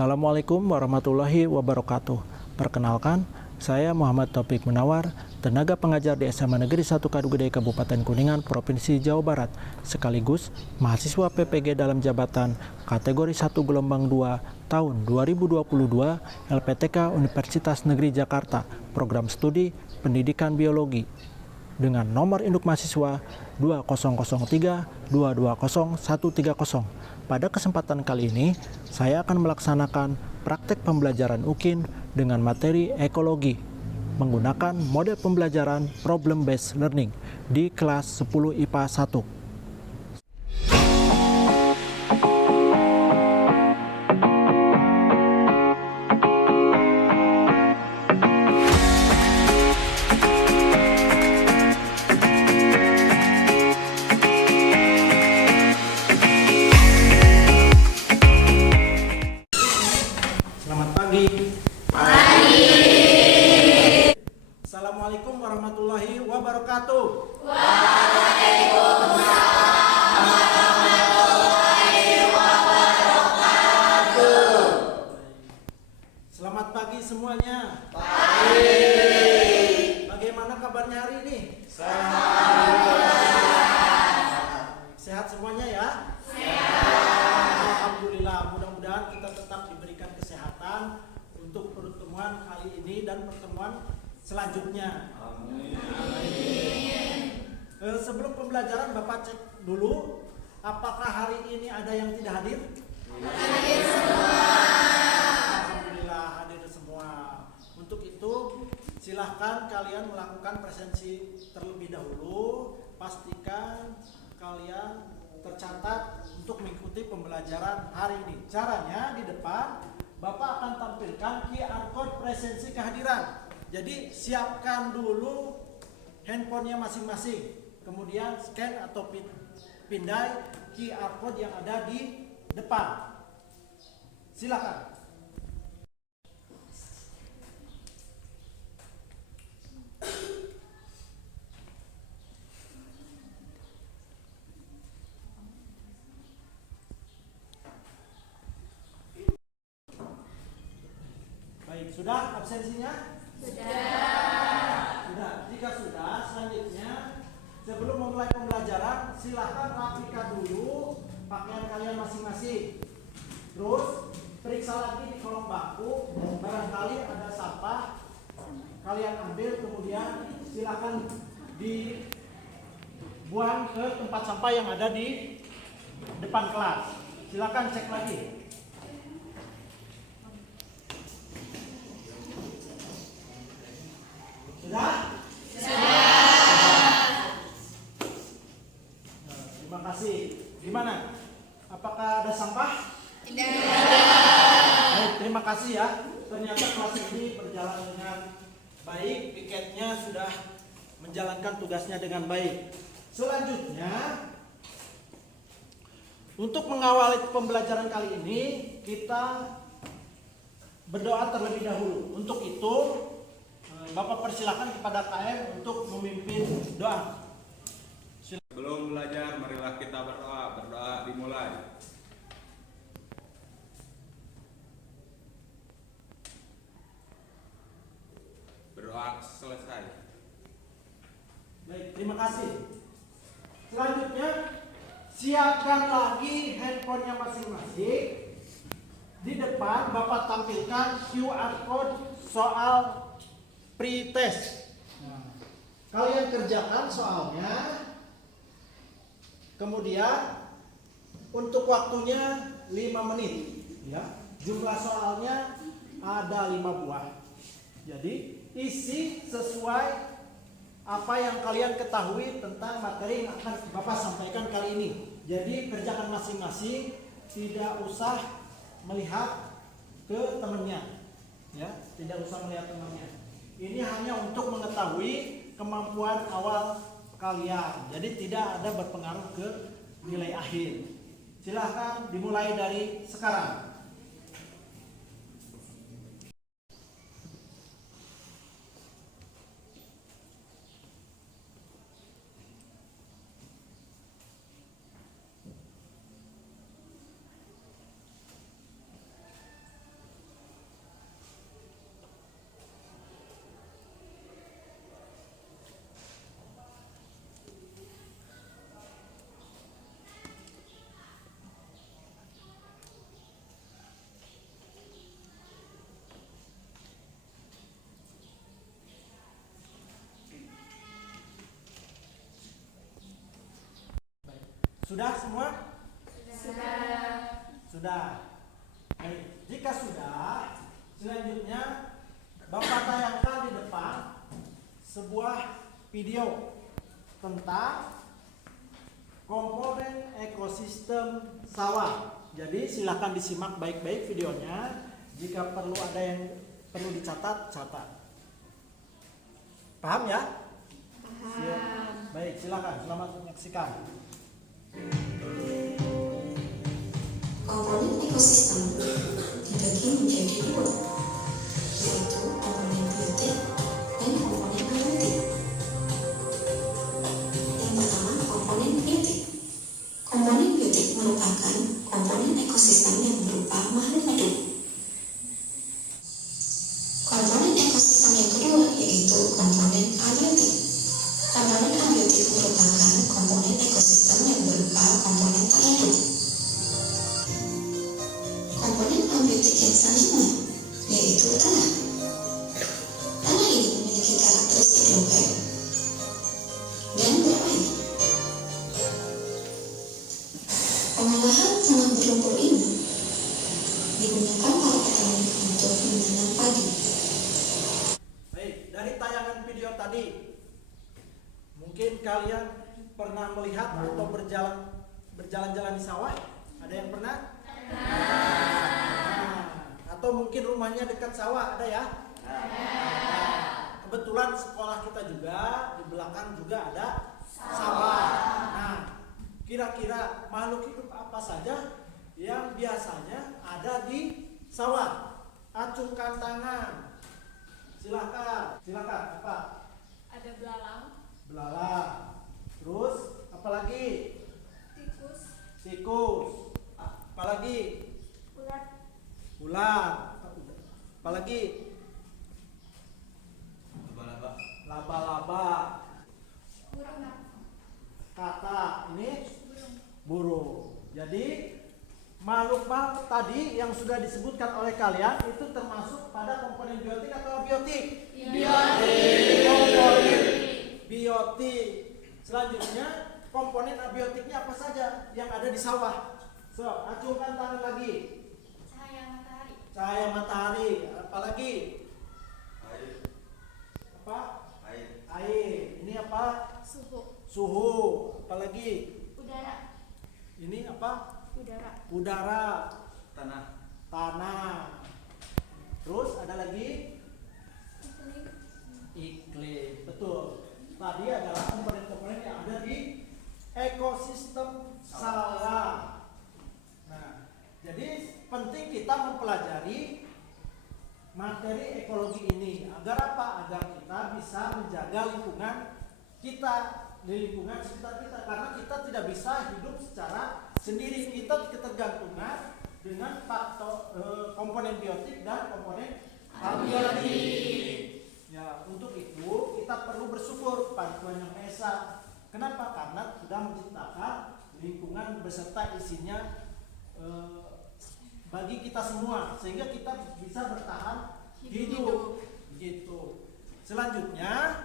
Assalamualaikum warahmatullahi wabarakatuh. Perkenalkan, saya Muhammad Taufik Munawar, tenaga pengajar di SMA Negeri 1 Kadugede Kabupaten Kuningan, Provinsi Jawa Barat, sekaligus mahasiswa PPG dalam jabatan kategori 1 gelombang 2 tahun 2022 LPTK Universitas Negeri Jakarta, program studi Pendidikan Biologi, dengan nomor induk mahasiswa 2003-220-130. Pada kesempatan kali ini, saya akan melaksanakan praktek pembelajaran UKIN dengan materi ekologi menggunakan model pembelajaran problem based learning di kelas 10 IPA 1. Selamat pagi. Assalamualaikum warahmatullahi wabarakatuh. Selamat pagi semuanya. Bagaimana kabarnya hari ini? Sehat semuanya ya? Alhamdulillah, mudah-mudahan kita tetap diberikan kesehatan untuk pertemuan kali ini dan pertemuan selanjutnya. Amin. Sebelum pembelajaran, Bapak cek dulu apakah hari ini ada yang tidak hadir? Hadir semua. Alhamdulillah hadir semua. Untuk itu silahkan kalian melakukan presensi terlebih dahulu. Pastikan kalian tercatat untuk mengikuti pembelajaran hari ini. Caranya di depan Bapak akan tampilkan QR code presensi kehadiran. Jadi siapkan dulu handphonenya masing-masing. Kemudian scan atau pindai QR code yang ada di depan. Silakan. Baik, sudah absensinya? Sudah. Jika sudah, selanjutnya sebelum memulai pembelajaran, silahkan rapikan dulu pakaian kalian masing-masing. Terus periksa lagi di kolong bangku, barangkali ada sampah, kalian ambil, kemudian silahkan dibuang ke tempat sampah yang ada di depan kelas. Silahkan cek lagi. Sudah? Terima kasih. Gimana? Apakah ada sampah? Tidak. Baik, terima kasih ya. Ternyata kelas ini berjalan dengan baik. Piketnya sudah menjalankan tugasnya dengan baik. Selanjutnya, untuk mengawali pembelajaran kali ini, kita berdoa terlebih dahulu. Untuk itu, Bapak persilakan kepada KM untuk memimpin doa. Sebelum belajar, marilah kita berdoa. Berdoa dimulai. Berdoa selesai. Baik, terima kasih. Selanjutnya, siapkan lagi handphonenya masing-masing. Di depan Bapak tampilkan QR code soal pretest. Kalian kerjakan soalnya. Kemudian untuk waktunya 5 menit ya. Jumlah soalnya ada 5 buah. Jadi isi sesuai apa yang kalian ketahui tentang materi yang akan Bapak sampaikan kali ini. Jadi kerjakan masing-masing, tidak usah melihat ke temannya ya, tidak usah melihat temannya. Ini hanya untuk mengetahui kemampuan awal kalian. Jadi tidak ada berpengaruh ke nilai akhir. Silahkan dimulai dari sekarang. Sudah semua? Sudah. Sudah. Baik, jika sudah, selanjutnya Bapak tayangkan di depan sebuah video tentang komponen ekosistem sawah. Jadi silakan disimak baik-baik videonya. Jika perlu ada yang perlu dicatat, catat. Paham ya? Paham. Baik, silakan. Selamat menyaksikan. Komponen ekosistem dibagi menjadi dua, yaitu komponen biotik dan komponen abiotik. Yang pertama, komponen biotik. Komponen biotik merupakan komponen ekosistem yang berupa makhluk hidup. Komponen ekosistem yang kedua yaitu komponen abiotik. Komponen abiotik merupakan komponen ekosistem yang berupa komponen tak hidup. Komponen abiotik yang selanjutnya yaitu tanah. Tanah ini memiliki karakteristik lembek dan berair. Pengolahan tanah berlumpur ini digunakan para petani untuk menanam padi. Baik, dari tayangan video tadi, mungkin kalian pernah melihat atau berjalan-jalan di sawah? Ada yang pernah? Nah, atau mungkin rumahnya dekat sawah, ada ya? Nah, kebetulan sekolah kita juga di belakang juga ada sawah. Nah, kira-kira makhluk hidup apa saja yang biasanya ada di sawah? Acungkan tangan. Silakan, apa? Ada belalang, Belalang. Terus apalagi? Tikus. Apalagi? Ular. Apalagi? Laba-laba. burung, Katak. Ini burung. Jadi makhluk-makhluk tadi yang sudah disebutkan oleh kalian itu termasuk pada komponen biotik atau abiotik? Komponen biotik. Selanjutnya komponen abiotiknya apa saja yang ada di sawah? So, acungkan tangan lagi. Cahaya matahari. Apalagi? Apa? Air. Ini apa? Suhu. Apalagi? udara, Ini apa? Udara. Tanah. Terus ada lagi? Iklim. Betul. Tadi adalah komponen-komponen yang ada di ekosistem sawah. Nah, jadi penting kita mempelajari materi ekologi ini agar apa? Agar kita bisa menjaga lingkungan kita, di lingkungan sekitar kita, karena kita tidak bisa hidup secara sendiri. Kita ketergantungan dengan faktor komponen biotik dan komponen abiotik. Ya, untuk itu kita perlu bersyukur kepada Tuhan Yang Maha Esa. Kenapa? Karena sudah menciptakan lingkungan beserta isinya bagi kita semua, sehingga kita bisa bertahan hidup. Gitu. Selanjutnya,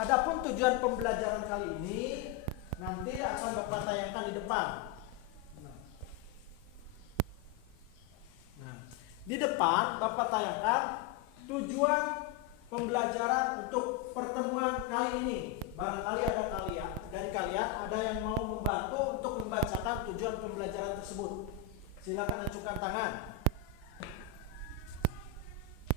adapun tujuan pembelajaran kali ini nanti akan Bapak tayangkan di depan. Nah, di depan Bapak tayangkan tujuan pembelajaran untuk pertemuan kali ini. Barangkali ada dari kalian ada yang mau membantu untuk membacakan tujuan pembelajaran tersebut. Silakan acukan tangan.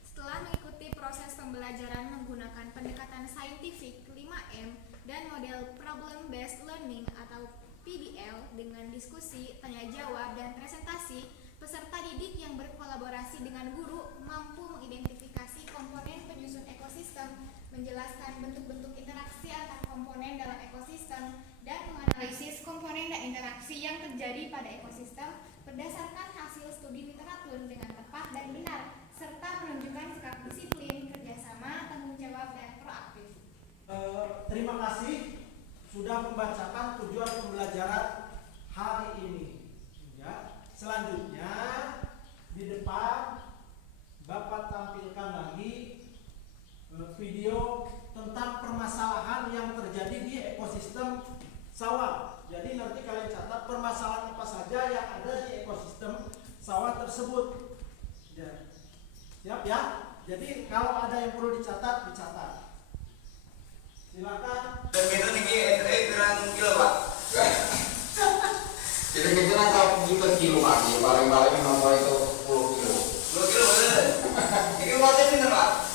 Setelah mengikuti proses pembelajaran menggunakan pendekatan saintifik 5M dan model Problem Based Learning atau PBL dengan diskusi, tanya jawab, dan presentasi, peserta didik yang berkolaborasi dengan guru mampu mengidentifikasi komponen penyusun ekosistem, menjelaskan bentuk-bentuk interaksi antar komponen dalam ekosistem, dan menganalisis komponen dan interaksi yang terjadi pada ekosistem berdasarkan hasil studi literatur dengan tepat dan benar, serta menunjukkan sikap disiplin, kerjasama, tanggung jawab, dan proaktif. Terima kasih sudah membacakan tujuan pembelajaran hari ini. Ya. Selanjutnya di depan Bapak tampilkan lagi video tentang permasalahan yang terjadi di ekosistem sawah. sawah tersebut. Ya. Siap ya? Jadi kalau ada yang perlu dicatat, dicatat. Silakan. Itu nih kurang kilo Pak. Kita nggak juta kilo Pak, paling nomor itu 10 kilo. 10 kilo bener. Ini buatnya bener Pak.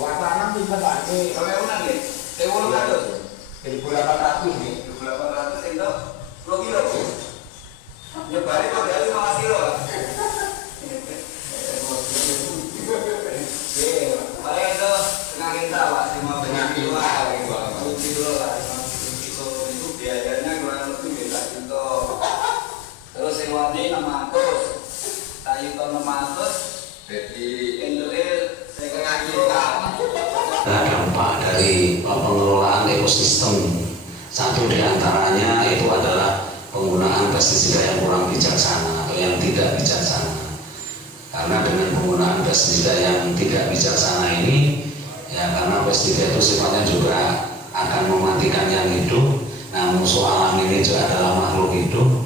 Buat tanam bisa Pak, ini Sampai ulang nih. Saya 1.800 nih. 1.800 itu 10 kilo. Nyebarin kok dari 5 kilo Pak. Paling itu setengah kintal Pak, 50 kilo lah. 50 kilo lah, 50 kilo itu biayanya kurang lebih beda juta. Terus sewanya 600, kayu ton 600, Jadi endelil setengah kintal. Dampak dari pengelolaan ekosistem, satu diantaranya itu adalah penggunaan pestisida yang kurang bijaksana atau yang tidak bijaksana. Karena dengan penggunaan pestisida yang tidak bijaksana ini, ya karena pestisida itu sifatnya juga akan mematikan yang hidup. Nah, musuh alam ini juga adalah makhluk hidup.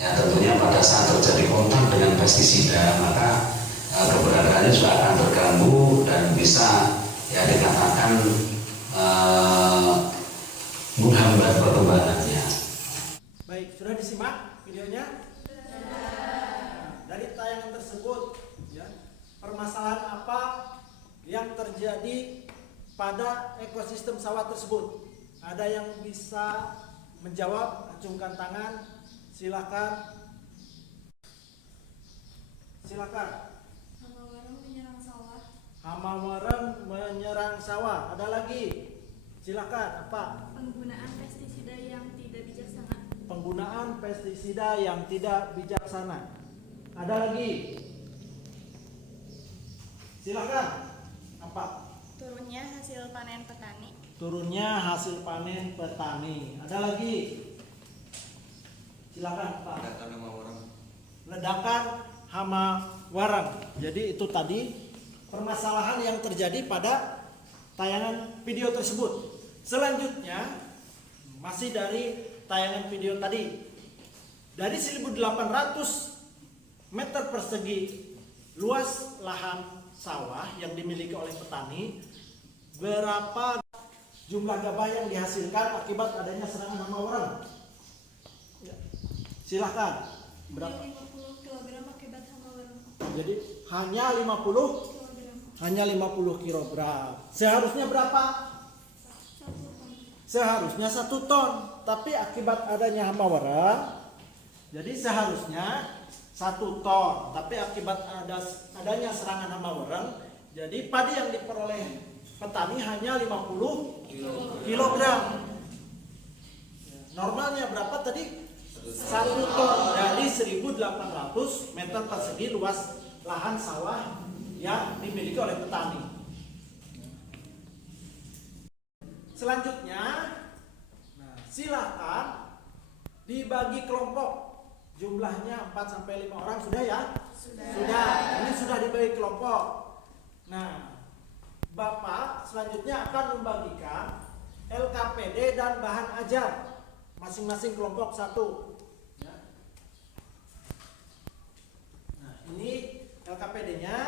Ya tentunya pada saat terjadi kontak dengan pestisida, maka keberadaannya juga akan terganggu dan bisa ya dikatakan menghambat perkembangannya. Baik, sudah disimak videonya? Dari tayangan tersebut, ya, permasalahan apa yang terjadi pada ekosistem sawah tersebut? Ada yang bisa menjawab? Acungkan tangan, silakan. Silakan. Hama wareng menyerang sawah. Hama wareng menyerang sawah. Ada lagi? Silakan. Apa? Penggunaan pestisida yang tidak bijaksana. Penggunaan pestisida yang tidak bijaksana. Ada lagi? Silakan. Apa? Turunnya hasil panen petani. Turunnya hasil panen petani. Ada lagi? Silakan, Pak. Ledakan hama wareng. Jadi itu tadi permasalahan yang terjadi pada tayangan video tersebut. Selanjutnya masih dari tayangan video tadi. Dari 1.800 meter persegi luas lahan sawah yang dimiliki oleh petani, berapa jumlah gabah yang dihasilkan akibat adanya serangan hama wareng? Ya. Silahkan. Berapa? 50 kg akibat hama wareng. Jadi hanya 50 kilogram. Seharusnya berapa? 1 ton. Seharusnya 1 ton. Tapi akibat adanya hama wareng, jadi seharusnya 1 ton. Tapi akibat adanya serangan hama wareng, jadi padi yang diperoleh petani hanya 50 kilogram. Normalnya berapa tadi? 1 ton. Dari 1.800 meter persegi luas lahan sawah yang dimiliki oleh petani. Selanjutnya, nah, silakan dibagi kelompok. Jumlahnya 4-5 orang sudah ya? Sudah. Ini sudah dibagi kelompok. Nah, Bapak selanjutnya akan membagikan LKPD dan bahan ajar masing-masing kelompok 1. Ya. Nah, ini LKPD-nya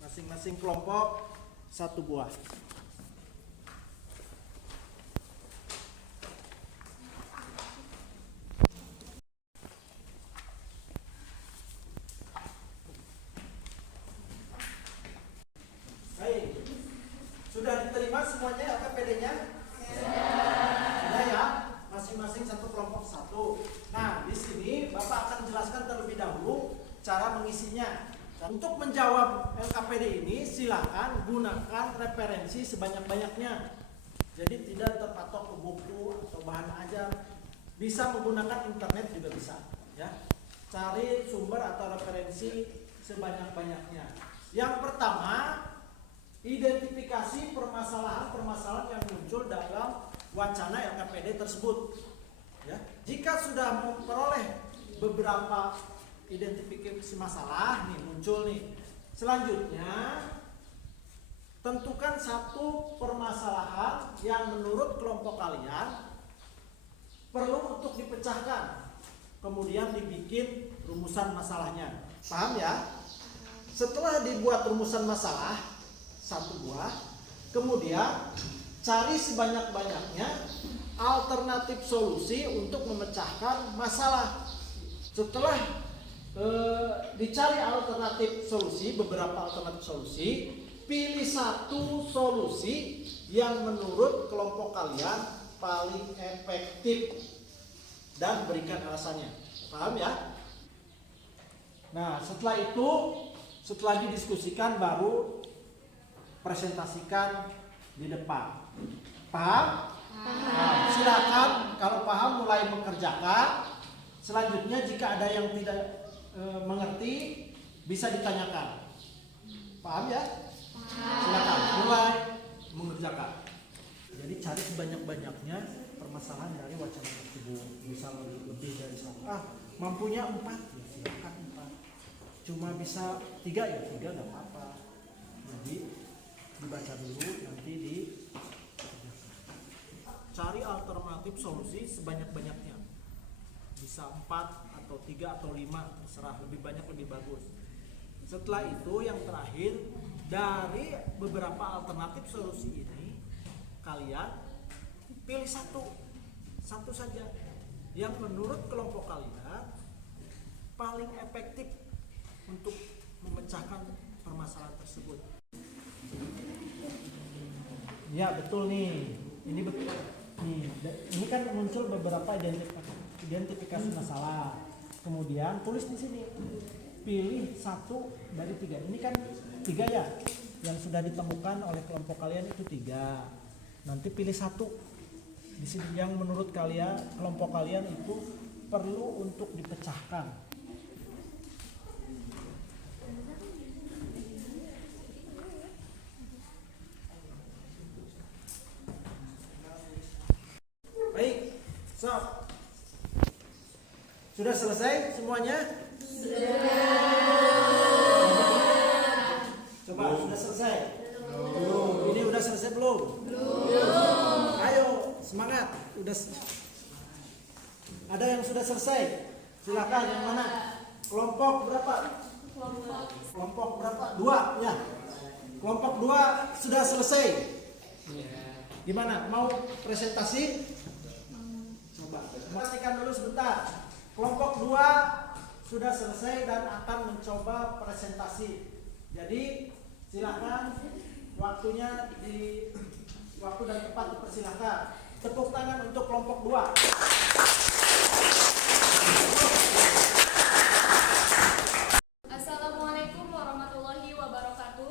masing-masing kelompok 1 buah. Baik, sudah diterima semuanya LKPD-nya? Sudah ya, masing-masing 1 kelompok 1. Nah, di sini Bapak akan jelaskan terlebih dahulu cara mengisinya. Untuk menjawab LKPD ini, silakan gunakan referensi sebanyak-banyaknya. Jadi tidak terpatok ke buku atau bahan ajar. Bisa menggunakan internet juga bisa. Ya, cari sumber atau referensi sebanyak-banyaknya. Yang pertama, identifikasi permasalahan-permasalahan yang muncul dalam wacana LKPD tersebut. Ya, jika sudah memperoleh beberapa identifikasi masalah nih muncul nih, selanjutnya tentukan 1 permasalahan yang menurut kelompok kalian perlu untuk dipecahkan. kemudian dibikin rumusan masalahnya. Paham ya? Setelah dibuat rumusan masalah satu buah, kemudian cari sebanyak-banyaknya alternatif solusi untuk memecahkan masalah. Setelah dicari alternatif solusi, beberapa alternatif solusi, pilih satu solusi yang menurut kelompok kalian paling efektif dan berikan alasannya. Paham ya? Nah, setelah itu, setelah didiskusikan baru presentasikan di depan. Paham? Nah, silakan kalau paham mulai mengerjakan. Selanjutnya jika ada yang tidak mengerti bisa ditanyakan. Paham ya? Silakan mulai mengerjakan. Jadi cari sebanyak-banyaknya permasalahan dari wacana tersebut. Bisa lebih dari satu. Mampunya 4 ya silakan 4. Cuma bisa 3 ya 3 nggak apa-apa. Jadi dibaca dulu nanti dikerjakan. Cari alternatif solusi sebanyak-banyaknya. Bisa 4 atau 3 atau 5 terserah, lebih banyak lebih bagus. Setelah itu yang terakhir, dari beberapa alternatif solusi ini kalian pilih satu saja yang menurut kelompok kalian paling efektif untuk memecahkan permasalahan tersebut. Ya betul nih, ini betul. Ini kan muncul beberapa identifikasi masalah. Kemudian tulis di sini, pilih 1 dari 3. Ini kan 3 ya, yang sudah ditemukan oleh kelompok kalian itu 3. Nanti pilih 1 di sini yang menurut kalian, kelompok kalian itu perlu untuk dipecahkan. Baik, sudah selesai semuanya? Sudah. Coba sudah selesai? Belum. Ini udah selesai belum? Belum. Ayo semangat. Ada yang sudah selesai? Silakan yang mana? Kelompok berapa? Kelompok berapa? 2 ya. Kelompok 2 sudah selesai. Gimana? Mau presentasi? Coba pastikan dulu sebentar. Kelompok 2 sudah selesai dan akan mencoba presentasi. Jadi silakan, waktunya di waktu dan tempat dipersilakan. Tepuk tangan untuk kelompok 2. Assalamualaikum warahmatullahi wabarakatuh.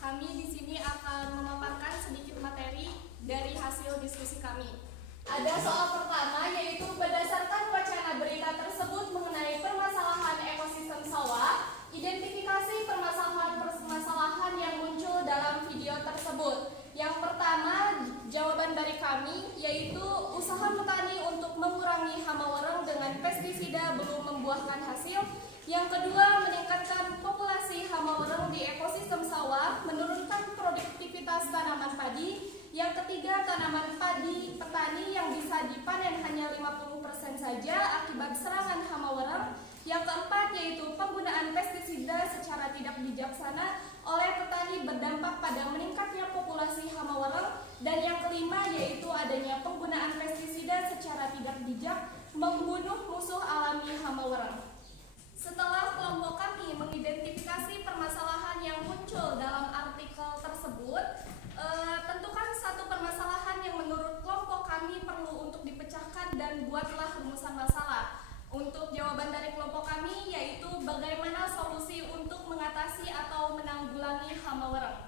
Kami di sini akan memaparkan sedikit materi dari hasil diskusi kami. Ada soal pertama, yaitu berdasarkan wacana berita tersebut mengenai permasalahan ekosistem sawah, identifikasi permasalahan yang muncul dalam video tersebut. Yang pertama, jawaban dari kami yaitu usaha petani untuk mengurangi hama wareng dengan pestisida belum membuahkan hasil. Yang kedua, meningkatkan populasi hama wareng di ekosistem sawah, menurunkan produktivitas tanaman padi. Yang ketiga, tanaman padi petani yang bisa dipanen hanya 50% saja akibat serangan hama wareng. Yang keempat, yaitu penggunaan pestisida secara tidak bijaksana oleh petani berdampak pada meningkatnya populasi hama wareng. Dan yang kelima, yaitu adanya penggunaan pestisida secara tidak bijak membunuh musuh alami hama wareng. Setelah kelompok kami mengidentifikasi permasalahan yang muncul dalam artikel tersebut, tentukan satu permasalahan yang menurut kelompok kami perlu untuk dipecahkan dan buatlah rumusan masalah. Untuk jawaban dari kelompok kami yaitu bagaimana solusi untuk mengatasi atau menanggulangi hama wareng.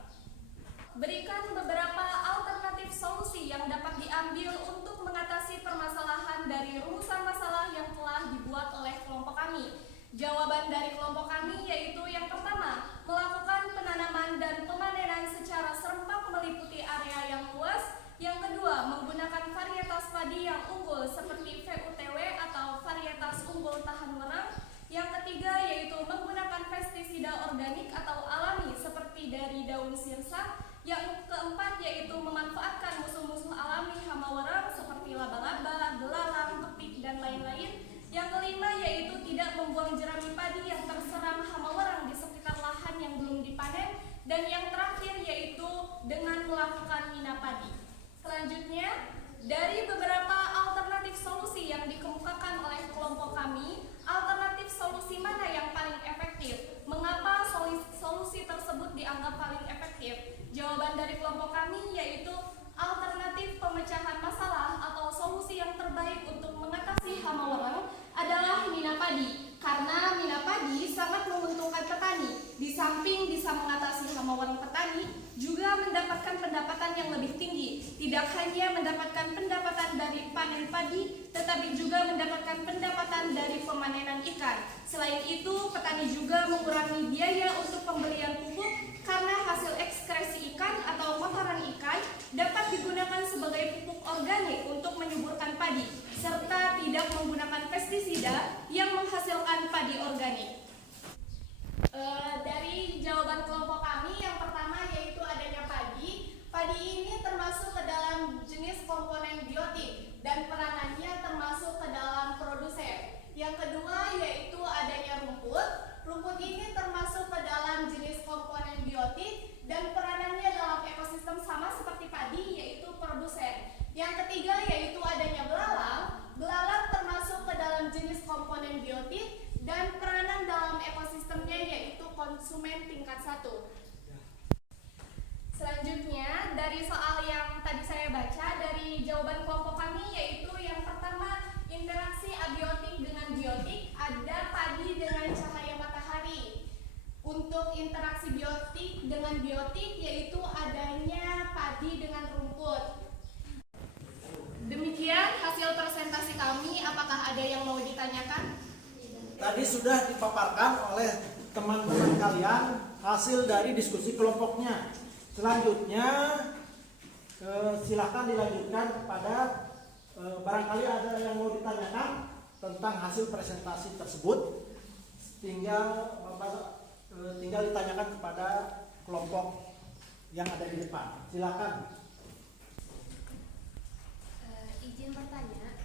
Berikan beberapa alternatif solusi yang dapat diambil untuk mengatasi permasalahan dari rumusan masalah yang telah dibuat oleh kelompok kami. Jawaban dari kelompok kami yaitu yang pertama, melakukan penanaman dan pemanenan secara serempak meliputi area yang luas. Yang kedua, menggunakan varietas padi yang unggul seperti VUTW atau varietas unggul tahan wareng. Yang ketiga yaitu menggunakan pestisida organik atau alami seperti dari daun sirsak. Yang keempat yaitu memanfaatkan Dari beberapa alternatif solusi yang dikemukakan oleh kelompok kami, alternatif solusi mana yang paling efektif? Mengapa solusi tersebut dianggap paling efektif? Jawaban dari kelompok kami yaitu alternatif pemecahan masalah atau solusi yang terbaik untuk mengatasi hama warang adalah mina padi. Karena mina padi sangat menguntungkan petani. Di samping bisa mengatasi hama warang petani, juga mendapatkan pendapatan yang lebih tinggi. Tidak hanya mendapatkan pendapatan dari panen padi, tetapi juga mendapatkan pendapatan dari pemanenan ikan. Selain itu, petani juga mengurangi biaya untuk pembelian pupuk karena hasil ekskresi ikan atau kotoran ikan dapat digunakan sebagai pupuk organik untuk menyuburkan padi, serta tidak menggunakan pestisida yang menghasilkan padi organik. Dari jawaban kelompok kami, yang pertama yaitu adanya padi. Padi ini termasuk ke dalam jenis komponen biotik dan peranannya termasuk ke dalam produsen. Yang kedua yaitu adanya rumput. Rumput ini termasuk ke dalam jenis komponen biotik dan peranannya dalam ekosistem sama seperti padi, yaitu produsen. Yang ketiga yaitu adanya belalang. Belalang termasuk ke dalam jenis komponen biotik dan peranan dalam ekosistemnya yaitu konsumen tingkat 1. Selanjutnya, dari soal yang tadi saya baca dari jawaban kelompok kami, yaitu yang pertama interaksi abiotik dengan biotik, ada padi dengan cahaya matahari. Untuk interaksi biotik dengan biotik yaitu adanya padi dengan rumput. Demikian hasil presentasi kami. Apakah ada yang mau ditanyakan? Tadi sudah dipaparkan oleh teman-teman kalian hasil dari diskusi kelompoknya. Selanjutnya silakan dilanjutkan kepada barangkali ada yang mau ditanyakan tentang hasil presentasi tersebut. Tinggal ditanyakan kepada kelompok yang ada di depan. Silakan. Izin bertanya.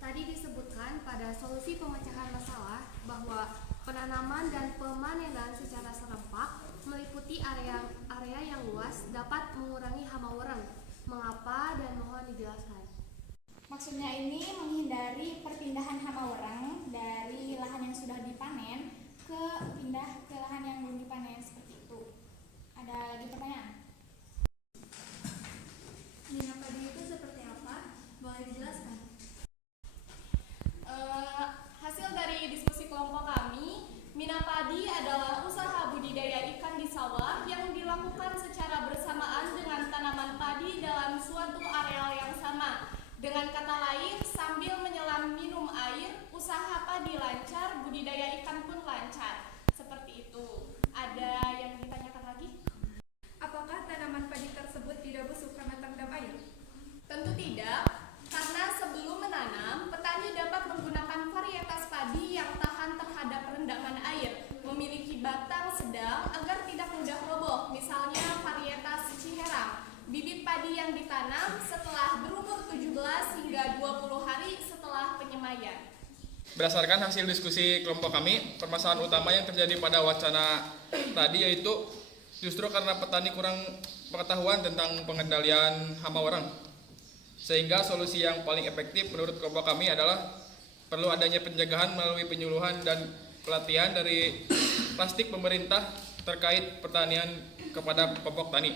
Tadi disebutkan pada solusi pemecahan masalah bahwa penanaman dan pemanenan secara serempak meliputi area yang luas dapat mengurangi hama warang. Mengapa dan mohon dijelaskan. Maksudnya ini menghindari perpindahan hama warang dari lahan yang sudah dipanen pindah ke lahan yang belum dipanen, seperti itu. Ada lagi pertanyaan? Mina padi itu seperti apa? Boleh dijelaskan? Hasil dari diskusi kelompok kami, mina padi adalah usaha budidaya ikan di sawah yang dilakukan secara bersamaan dengan tanaman padi dalam suatu areal yang sama. Dengan kata lain, sambil menyelam minum air, usaha padi lancar, budidaya ikan pun lancar. Seperti itu. Ada yang ditanyakan lagi? Apakah tanaman padi tersebut tidak busuk karena terendam air? Tentu tidak, karena sebelum menanam, petani dapat menggunakan varietas padi yang tahan terhadap rendaman air, memiliki batang sedang agar tidak mudah roboh, misalnya varietas Ciherang. Bibit padi yang ditanam setelah berumur 17 hingga 20 hari setelah penyemaian. Berdasarkan hasil diskusi kelompok kami, permasalahan utama yang terjadi pada wacana tadi yaitu justru karena petani kurang pengetahuan tentang pengendalian hama warang. Sehingga solusi yang paling efektif menurut kelompok kami adalah perlu adanya pencegahan melalui penyuluhan dan pelatihan dari plastik pemerintah terkait pertanian kepada kelompok tani.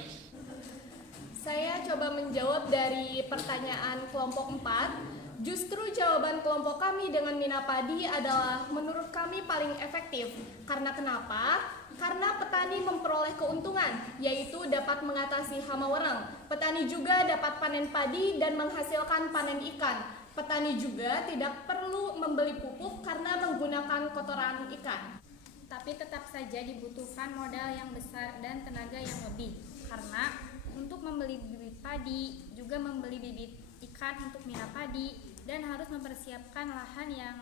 Saya coba menjawab dari pertanyaan kelompok 4. Justru jawaban kelompok kami dengan mina padi adalah menurut kami paling efektif. Karena kenapa? Karena petani memperoleh keuntungan, yaitu dapat mengatasi hama warang. Petani juga dapat panen padi dan menghasilkan panen ikan. Petani juga tidak perlu membeli pupuk karena menggunakan kotoran ikan. Tapi tetap saja dibutuhkan modal yang besar dan tenaga yang lebih. Karena untuk membeli bibit padi, juga membeli bibit ikan untuk mina padi, dan harus mempersiapkan lahan yang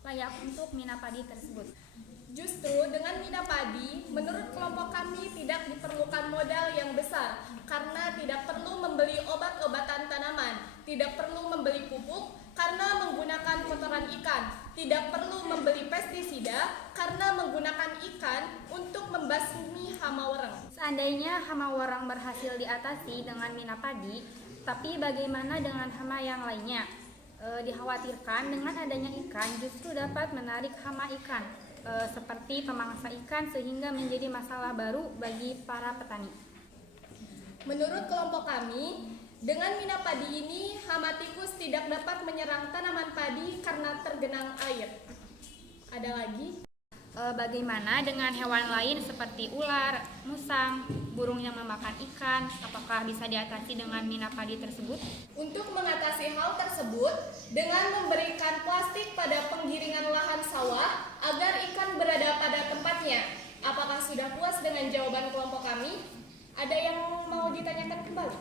layak untuk mina padi tersebut. Justru dengan mina padi, menurut kelompok kami tidak diperlukan modal yang besar karena tidak perlu membeli obat-obatan tanaman, tidak perlu membeli pupuk karena menggunakan kotoran ikan, tidak perlu membeli pestisida karena menggunakan ikan untuk membasmi hama warang. Seandainya hama warang berhasil diatasi dengan mina padi, Tapi bagaimana dengan hama yang lainnya? Dikhawatirkan dengan adanya ikan justru dapat menarik hama ikan, seperti pemangsa ikan, sehingga menjadi masalah baru bagi para petani. Menurut kelompok kami, dengan mina padi ini, hama tikus tidak dapat menyerang tanaman padi karena tergenang air. Ada lagi? Bagaimana dengan hewan lain seperti ular, musang, burung yang memakan ikan? Apakah bisa diatasi dengan mina padi tersebut? Untuk mengatasi hal tersebut, dengan memberikan plastik pada penggiringan lahan sawah agar ikan berada pada tempatnya. Apakah sudah puas dengan jawaban kelompok kami? Ada yang mau ditanyakan kembali?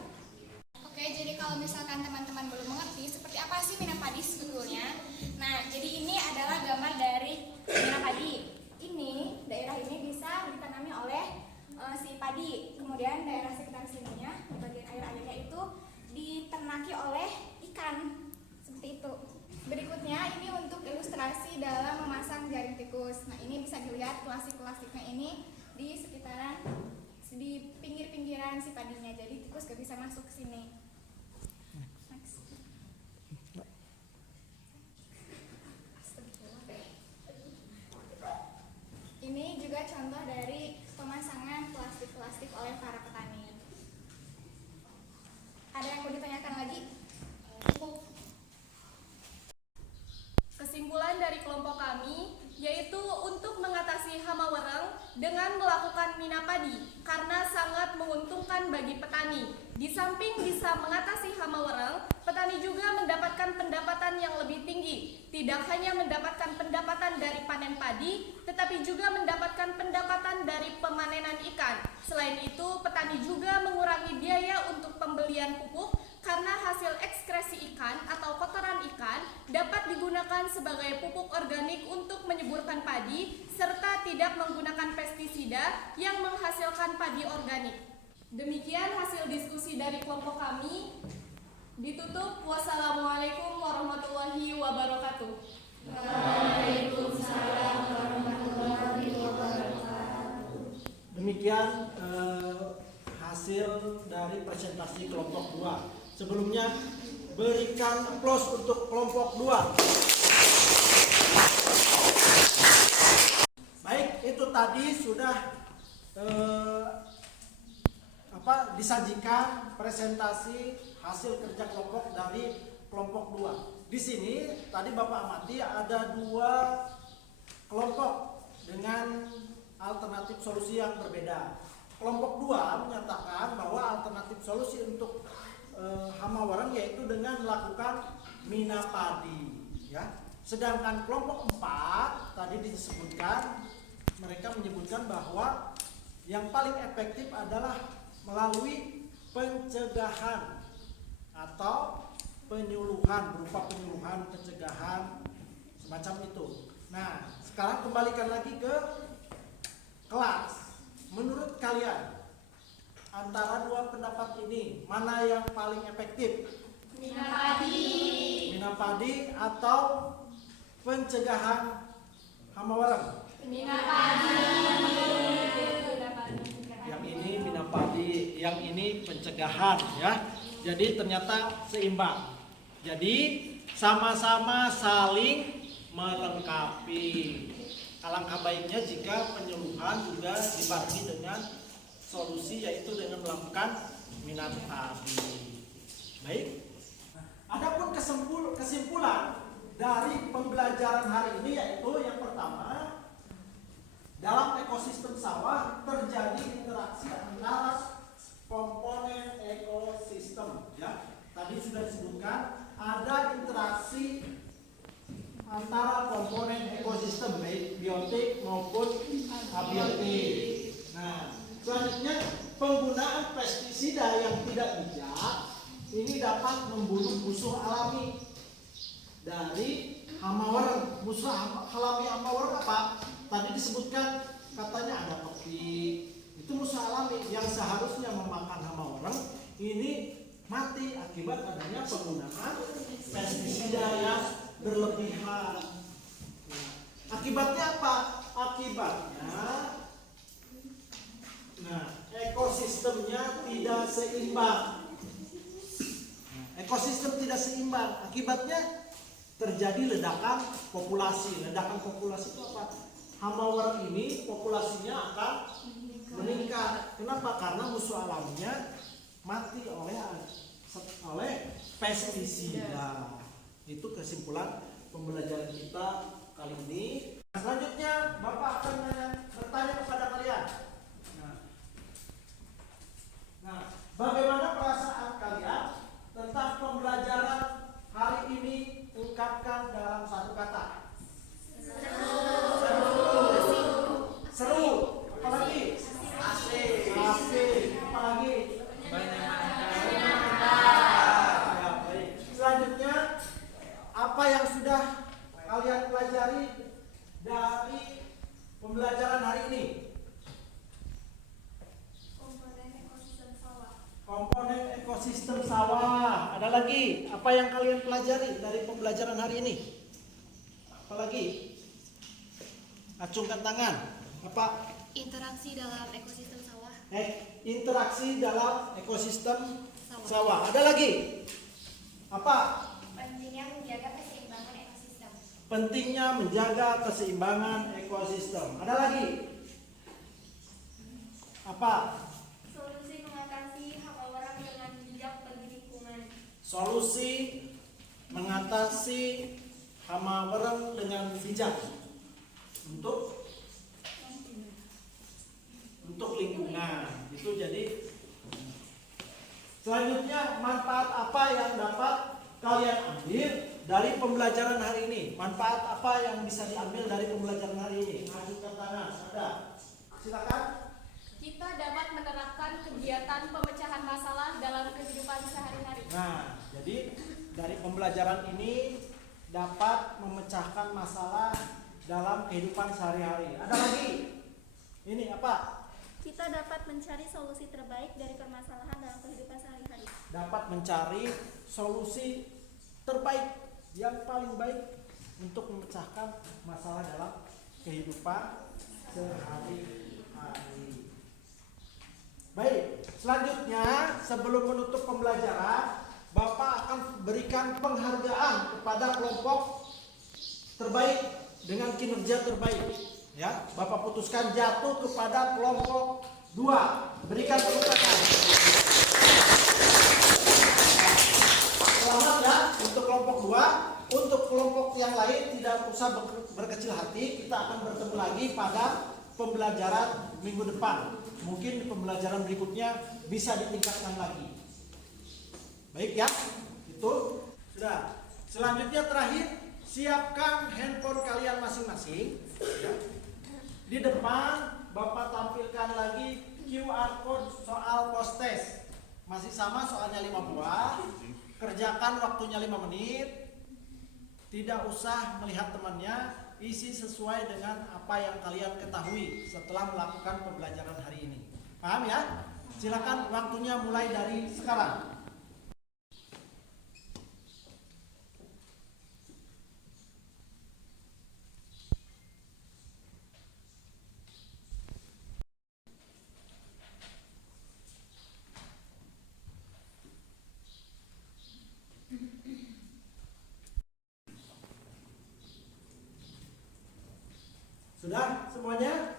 Oke, jadi kalau misalkan teman-teman belum mengerti seperti apa sih mina padi sebetulnya. Nah, jadi ini adalah gambar dari mina padi. Ini, daerah ini bisa ditanami oleh si padi. Kemudian daerah sekitar sininya, di bagian air-airnya itu diternaki oleh ikan. Seperti itu. Berikutnya ini untuk ilustrasi dalam memasang jaring tikus. Nah, ini bisa dilihat plastik-plastiknya ini di sekitaran, di pinggir-pinggiran si padinya. Jadi tikus gak bisa masuk ke sini. Next. Ini juga contoh dari pemasangan plastik-plastik oleh para petani. Ada yang mau ditanyakan lagi? Kesimpulan dari kelompok kami yaitu untuk mengatasi hama wereng dengan melakukan mina padi karena sangat menguntungkan bagi petani. Di samping bisa mengatasi hama wereng, petani juga mendapatkan pendapatan yang lebih tinggi. Tidak hanya mendapatkan pendapatan dari panen padi, tetapi juga mendapatkan pendapatan dari pemanenan ikan. Selain itu, petani juga mengurangi biaya untuk pembelian pupuk karena hasil ekskresi ikan atau kotoran ikan dapat digunakan sebagai pupuk organik untuk menyuburkan padi serta tidak menggunakan pestisida yang menghasilkan padi organik. Demikian hasil diskusi dari kelompok kami. Ditutup. Wassalamualaikum warahmatullahi wabarakatuh. Waalaikumsalam warahmatullahi wabarakatuh. Demikian hasil dari presentasi kelompok 2. Sebelumnya berikan aplaus untuk kelompok 2. Baik, itu tadi sudah disajikan presentasi hasil kerja kelompok dari kelompok 2. Di sini tadi Bapak amati ada 2 kelompok dengan alternatif solusi yang berbeda. Kelompok 2 menyatakan bahwa alternatif solusi untuk hama wereng yaitu dengan melakukan mina padi, ya. Sedangkan kelompok 4 tadi disebutkan, mereka menyebutkan bahwa yang paling efektif adalah melalui pencegahan atau penyuluhan, berupa penyuluhan, pencegahan, semacam itu. Nah, sekarang kembalikan lagi ke kelas. Menurut kalian, antara 2 pendapat ini, mana yang paling efektif? Mina padi. Mina padi atau pencegahan hama wereng? Mina padi. Yang ini mina padi, yang ini pencegahan, ya. Jadi ternyata seimbang. Jadi sama-sama saling melengkapi. Alangkah baiknya jika penyuluhan juga dibarengi dengan solusi, yaitu dengan melakukan mina padi. Baik. Adapun kesimpulan dari pembelajaran hari ini yaitu yang pertama, dalam ekosistem sawah terjadi interaksi antara komponen ekosistem, ya. Tadi sudah disebutkan ada interaksi antara komponen ekosistem baik biotik maupun abiotik. Nah, selanjutnya penggunaan pestisida yang tidak bijak ini dapat membunuh musuh alami dari hama wereng. Musuh alami hama wereng apa? Tadi disebutkan katanya ada pepik. Itu musuh alami yang seharusnya memakan hama wereng ini mati akibat adanya penggunaan pestisida yang berlebihan. Nah, akibatnya apa? Akibatnya ekosistemnya tidak seimbang. ekosistem tidak seimbang. Akibatnya terjadi ledakan populasi. Ledakan populasi itu apa? Hama warang ini populasinya akan meningkat. Kenapa? Karena musuh alamnya mati oleh pestisida. Itu kesimpulan pembelajaran kita kali ini. Selanjutnya Bapak akan bertanya kepada kalian. Nah, bagaimana perasaan kalian tentang pembelajaran hari ini? Ungkapkan dalam satu kata. Seru. Apalagi? Asik. Apalagi? Ya, baik. Selanjutnya, apa yang sudah kalian pelajari dari pembelajaran hari ini? Komponen ekosistem sawah. Ada lagi? Apa yang kalian pelajari dari pembelajaran hari ini? Apa lagi? Acungkan tangan. Apa? Interaksi dalam ekosistem sawah. Interaksi dalam ekosistem sawah. Ada lagi? Apa? Pentingnya menjaga keseimbangan ekosistem. Pentingnya menjaga keseimbangan ekosistem. Ada lagi? Apa? Solusi mengatasi hama warang dengan bijak bagi lingkungan. Solusi mengatasi hama warang dengan bijak untuk lingkungan. Itu jadi selanjutnya manfaat apa yang dapat kalian ambil dari pembelajaran hari ini? Manfaat apa yang bisa diambil dari pembelajaran hari ini? Ajukan tangan. Ada? Silakan. Kita dapat menerapkan kegiatan pemecahan masalah dalam kehidupan sehari-hari. Nah, jadi dari pembelajaran ini dapat memecahkan masalah dalam kehidupan sehari-hari. Ada lagi? Ini apa? Kita dapat mencari solusi terbaik dari permasalahan dalam kehidupan sehari-hari. Dapat mencari solusi terbaik yang paling baik untuk memecahkan masalah dalam kehidupan sehari-hari. Baik, selanjutnya sebelum menutup pembelajaran, Bapak akan berikan penghargaan kepada kelompok terbaik dengan kinerja terbaik. Ya, Bapak putuskan jatuh kepada kelompok 2. Berikan tepuk tangan. Selamat ya untuk kelompok 2. Untuk kelompok yang lain tidak usah berkecil hati. Kita akan bertemu lagi pada pembelajaran minggu depan. Mungkin di pembelajaran berikutnya bisa ditingkatkan lagi. Baik ya, itu sudah. Selanjutnya terakhir, siapkan handphone kalian masing-masing. Ya. Di depan Bapak tampilkan lagi QR code soal post test. Masih sama soalnya 5 buah. Kerjakan waktunya 5 menit. Tidak usah melihat temannya. Isi sesuai dengan apa yang kalian ketahui setelah melakukan pembelajaran hari ini. Paham ya? Silakan, waktunya mulai dari sekarang. Sudah semuanya?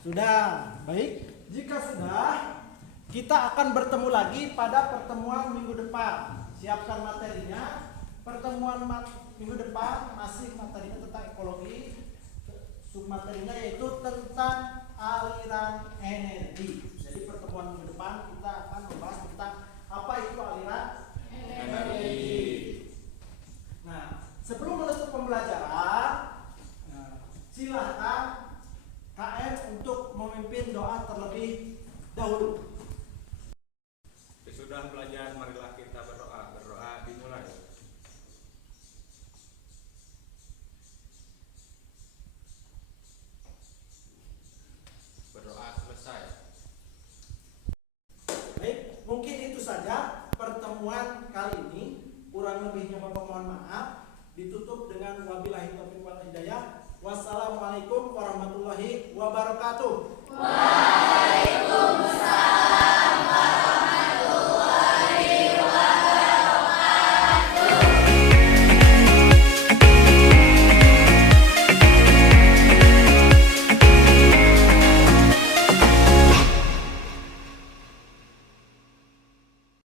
Sudah. Baik. Jika sudah, kita akan bertemu lagi pada pertemuan minggu depan. Siapkan materinya. Pertemuan minggu depan masih materinya tentang ekologi. Submaterinya yaitu tentang aliran energi. Jadi pertemuan minggu depan kita akan membahas tentang apa itu aliran energi. Nah, sebelum menutup pembelajaran, silahkan KM untuk memimpin doa terlebih dahulu. Sesudah belajar, marilah kita berdoa. Berdoa dimulai. Berdoa selesai. Baik, mungkin itu saja pertemuan kali ini. Kurang lebihnya Bapak mohon maaf. Ditutup dengan wabillahi taufiq wal hidayah. Wassalamualaikum warahmatullahi wabarakatuh.